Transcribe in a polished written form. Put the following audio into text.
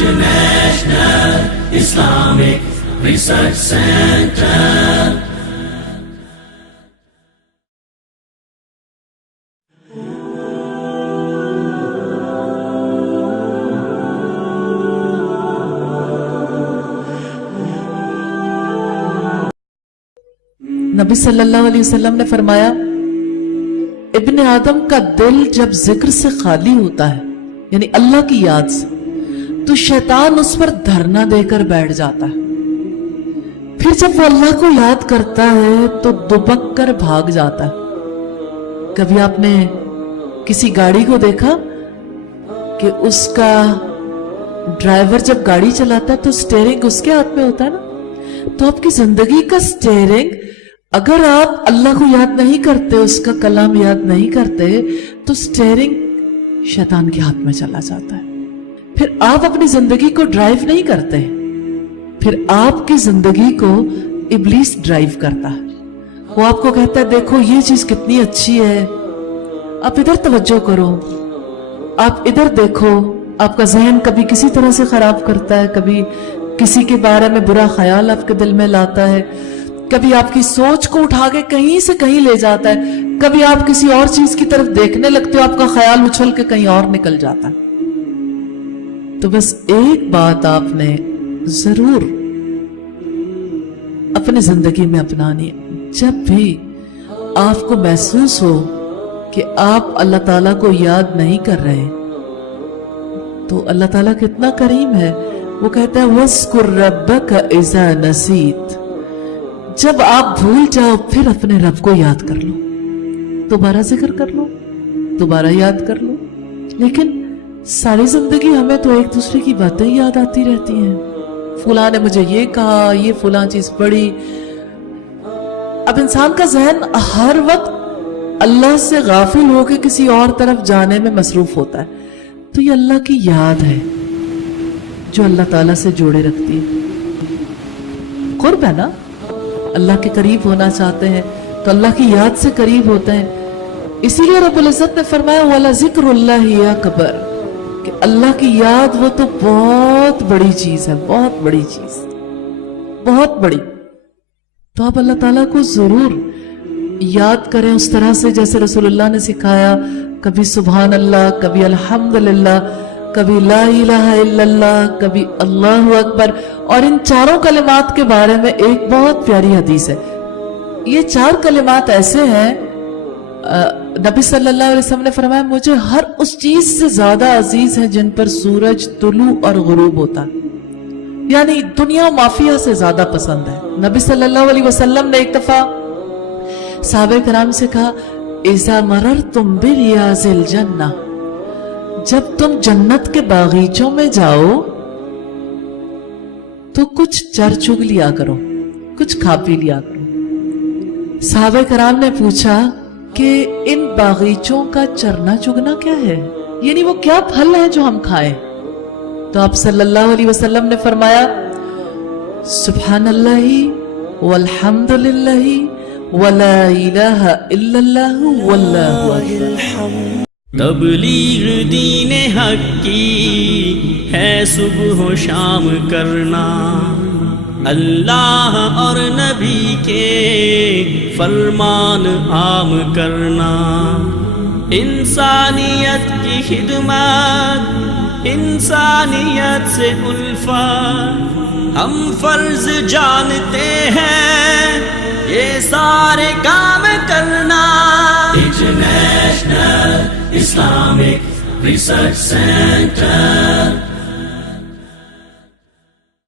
International Islamic Research Center. नबी सल्लल्लाहु अलैहि वसल्लम ने फरमाया, इब्ने आदम का दिल जब जिक्र से खाली होता है, यानी अल्लाह की याद से, तो शैतान उस पर धरना देकर बैठ जाता है। फिर जब वो अल्लाह को याद करता है तो दुबक कर भाग जाता है। कभी आपने किसी गाड़ी को देखा कि उसका ड्राइवर जब गाड़ी चलाता है तो स्टीयरिंग उसके हाथ में होता है ना? तो आपकी जिंदगी का स्टीयरिंग, अगर आप अल्लाह को याद नहीं करते, उसका कलाम याद नहीं करते, तो स्टीयरिंग शैतान के हाथ में चला जाता है। फिर आप अपनी जिंदगी को ड्राइव नहीं करते, फिर आपकी जिंदगी को इब्लीस ड्राइव करता है। वो आपको कहता है, देखो ये चीज कितनी अच्छी है, आप इधर तवज्जो करो, आप इधर देखो। आपका जहन कभी किसी तरह से खराब करता है, कभी किसी के बारे में बुरा ख्याल आपके दिल में लाता है, कभी आपकी सोच को उठा के कहीं से कहीं ले जाता है, कभी आप किसी और चीज की तरफ देखने लगते हो, आपका ख्याल उछल के कहीं और निकल जाता है। तो बस एक बात आपने जरूर अपनी जिंदगी में अपनानी है। जब भी आपको महसूस हो कि आप अल्लाह ताला को याद नहीं कर रहे, तो अल्लाह ताला कितना करीम है। वो कहता है, वस्कुर रब्बका इज़ा नसीत, जब आप भूल जाओ फिर अपने रब को याद कर लो, दोबारा जिक्र कर लो, दोबारा याद कर लो। लेकिन सारी जिंदगी हमें तो एक दूसरे की बातें याद आती रहती हैं। फुला ने मुझे ये कहा, ये फुला चीज पड़ी। अब इंसान का जहन हर वक्त अल्लाह से गाफिल होकर किसी और तरफ जाने में मसरूफ होता है। तो ये अल्लाह की याद है जो अल्लाह ताला से जोड़े रखती है। कुर्ब है ना, अल्लाह के करीब होना चाहते हैं तो अल्लाह की याद से करीब होते हैं। इसीलिए रब्बुल इज्जत ने फरमाया, वाला जिक्रुल्लाहि अकबर, कि अल्लाह की याद वो तो बहुत बड़ी चीज है, बहुत बड़ी चीज, बहुत बड़ी। तो आप अल्लाह ताला को जरूर याद करें उस तरह से जैसे रसूलुल्लाह ने सिखाया। कभी सुभान अल्लाह, कभी अल्हम्दुलिल्लाह, कभी ला इलाहा इल्लल्लाह, कभी अल्लाहु अकबर। और इन चारों कलिमात के बारे में एक बहुत प्यारी हदीस है। ये चार कलिमात ऐसे हैं, नबी सल्लल्लाहु अलैहि वसल्लम ने फरमाया, मुझे हर उस चीज से ज्यादा अजीज है जिन पर सूरज तुलू और गुरूब होता है, यानी दुनिया माफिया से ज्यादा पसंद है। नबी सल्लल्लाहु अलैहि वसल्लम ने एक दफा सहाबे कराम से कहा, इज़ा मररतुम बिरियाज़िल जन्ना, जब तुम जन्नत के बागीचों में जाओ तो कुछ चर चुग लिया करो, कुछ खा पी लिया करो। सहाबे कराम ने पूछा कि इन बागीचों का चरना चुगना क्या है, यानी वो क्या फल है जो हम खाएं? तो आप सल्लल्लाहु अलैहि वसल्लम ने फरमाया, सुब्हानल्लाहि वल्हम्दुलिल्लाहि वला इलाहा इल्लल्लाहु वल्लाहु अकबर। तबलीग दीने हक की है सुबह व शाम करना, अल्लाह और नबी के फरमान आम करना, इंसानियत की खिदमत, इंसानियत से उल्फत हम फर्ज जानते हैं, ये सारे काम करना। International Islamic Research Center.